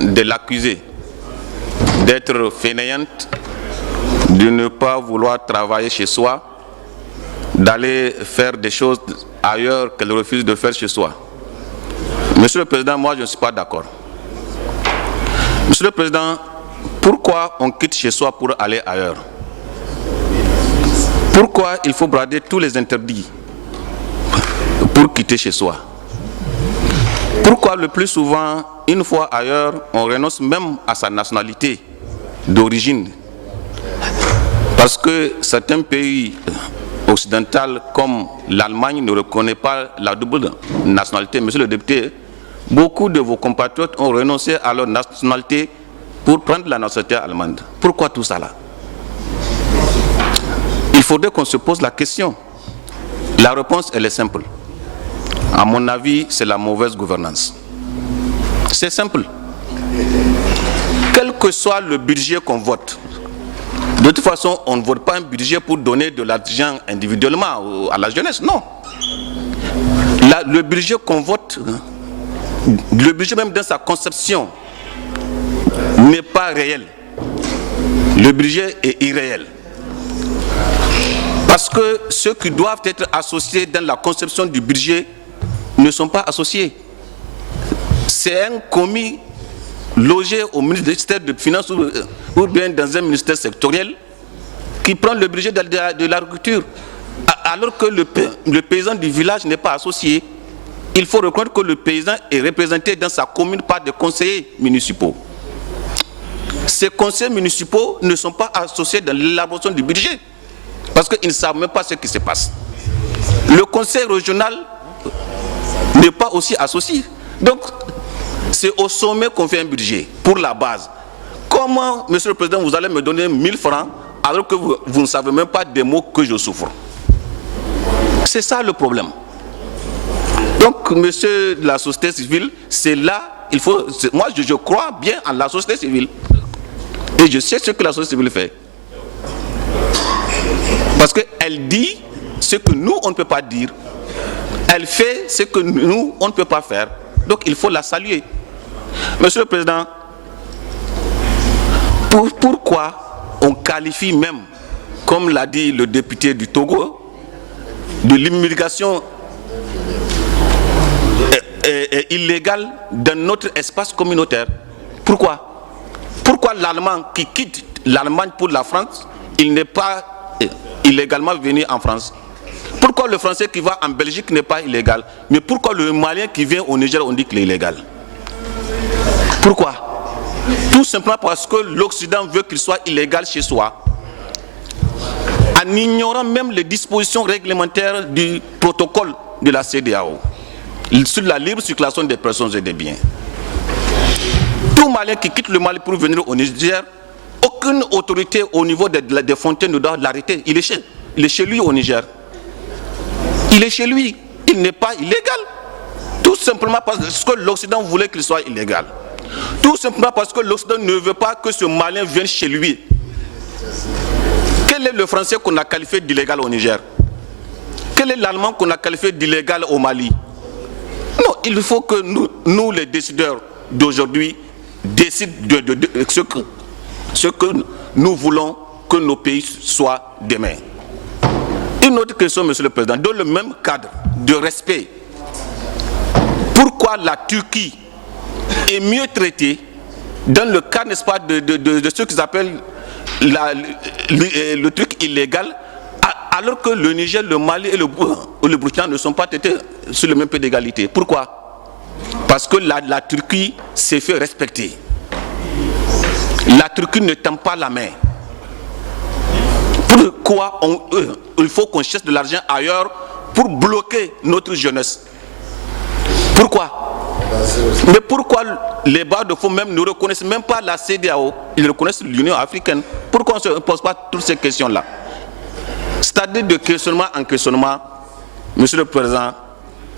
de l'accuser d'être fainéante, de ne pas vouloir travailler chez soi, d'aller faire des choses ailleurs qu'elle refuse de faire chez soi. Monsieur le Président, moi je ne suis pas d'accord. Monsieur le Président, pourquoi on quitte chez soi pour aller ailleurs? Pourquoi il faut brader tous les interdits pour quitter chez soi? Pourquoi le plus souvent, une fois ailleurs, on renonce même à sa nationalité d'origine? Parce que certains pays occidentaux comme l'Allemagne ne reconnaissent pas la double nationalité. Monsieur le député, beaucoup de vos compatriotes ont renoncé à leur nationalité pour prendre la nationalité allemande. Pourquoi tout ça là? Il faudrait qu'on se pose la question. La réponse, elle est simple. À mon avis, c'est la mauvaise gouvernance. C'est simple. Quel que soit le budget qu'on vote, de toute façon, on ne vote pas un budget pour donner de l'argent individuellement à la jeunesse, non. Le budget qu'on vote, le budget même dans sa conception, n'est pas réel. Le budget est irréel. Parce que ceux qui doivent être associés dans la conception du budget ne sont pas associés. C'est un commis logé au ministère des Finances ou bien dans un ministère sectoriel qui prend le budget de l'agriculture. Alors que le paysan du village n'est pas associé. Il faut reconnaître que le paysan est représenté dans sa commune par des conseillers municipaux. Ces conseillers municipaux ne sont pas associés dans l'élaboration du budget parce qu'ils ne savent même pas ce qui se passe. Le conseil régional n'est pas aussi associé. Donc, c'est au sommet qu'on fait un budget pour la base. Comment, Monsieur le Président, vous allez me donner 1000 francs alors que vous ne savez même pas des mots que je souffre? C'est ça le problème. Donc, monsieur de la société civile, c'est là, il faut. Moi, je crois bien en la société civile. Et je sais ce que la société civile fait. Parce qu'elle dit ce que nous, on ne peut pas dire. Elle fait ce que nous, on ne peut pas faire. Donc, il faut la saluer. Monsieur le Président, pourquoi on qualifie même, comme l'a dit le député du Togo, de l'immigration illégale dans notre espace communautaire? Pourquoi? Pourquoi l'Allemand qui quitte l'Allemagne pour la France, il n'est pas illégalement venu en France? Pourquoi le Français qui va en Belgique n'est pas illégal? Mais pourquoi le Malien qui vient au Niger, on dit qu'il est illégal? Pourquoi? Tout simplement parce que l'Occident veut qu'il soit illégal chez soi, en ignorant même les dispositions réglementaires du protocole de la CEDEAO sur la libre circulation des personnes et des biens. Tout Malien qui quitte le Mali pour venir au Niger, aucune autorité au niveau des frontières ne doit l'arrêter. Il est chez lui au Niger. Il est chez lui. Il n'est pas illégal. Tout simplement parce que l'Occident voulait qu'il soit illégal. Tout simplement parce que l'Occident ne veut pas que ce Malien vienne chez lui. Quel est le Français qu'on a qualifié d'illégal au Niger? Quel est l'Allemand qu'on a qualifié d'illégal au Mali? Non, il faut que nous les décideurs d'aujourd'hui, décident de ce que nous voulons que nos pays soient demain. Une autre question, Monsieur le Président, dans le même cadre de respect, pourquoi la Turquie est mieux traitée dans le cas, n'est-ce pas, de ce qu'ils appellent le truc illégal, alors que le Niger, le Mali et le Burkina ne sont pas traités sur le même pied d'égalité? Pourquoi? Parce que la Turquie s'est fait respecter. La Turquie ne tend pas la main. Pourquoi il faut qu'on cherche de l'argent ailleurs pour bloquer notre jeunesse? Pourquoi? Mais pourquoi les barres de fonds même ne reconnaissent même pas la CEDEAO? Ils reconnaissent l'Union africaine. Pourquoi on ne se pose pas toutes ces questions-là? C'est-à-dire de questionnement en questionnement, Monsieur le Président,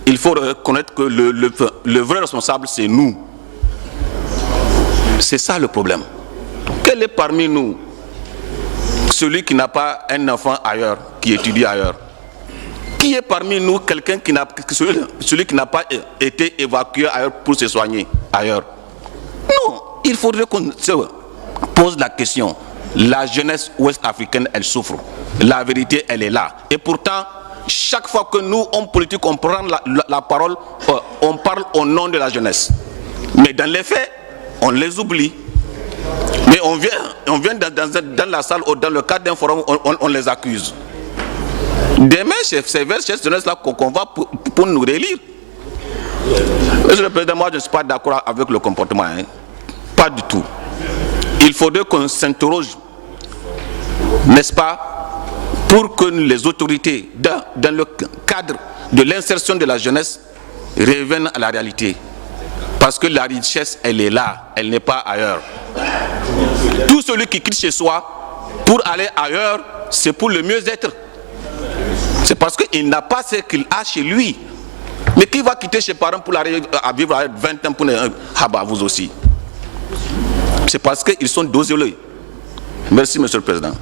il faut reconnaître que le vrai responsable, c'est nous. C'est ça le problème. Quel est parmi nous celui qui n'a pas un enfant ailleurs, qui étudie ailleurs? Qui est parmi nous quelqu'un qui n'a, celui qui n'a pas été évacué ailleurs pour se soigner ailleurs? Non. il faudrait qu'on se pose la question. La jeunesse ouest-africaine, elle souffre. La vérité, elle est là. Et pourtant, chaque fois que nous, hommes politiques, on prend la parole, on parle au nom de la jeunesse. Mais dans les faits, on les oublie. Mais on vient dans la salle ou dans le cadre d'un forum, on les accuse. Demain, c'est vers cette jeunesse-là qu'on va pour nous réélire. Monsieur le Président, moi je ne suis pas d'accord avec le comportement. Hein. Pas du tout. Il faudrait qu'on s'interroge, n'est-ce pas, pour que les autorités, dans le cadre de l'insertion de la jeunesse, reviennent à la réalité. Parce que la richesse, elle est là, elle n'est pas ailleurs. Tout celui qui quitte chez soi pour aller ailleurs, c'est pour le mieux-être. C'est parce qu'il n'a pas ce qu'il a chez lui. Mais qui va quitter ses parents pour aller à vivre à 20 ans pour vous aussi? C'est parce qu'ils sont désolés. Merci, Monsieur le Président.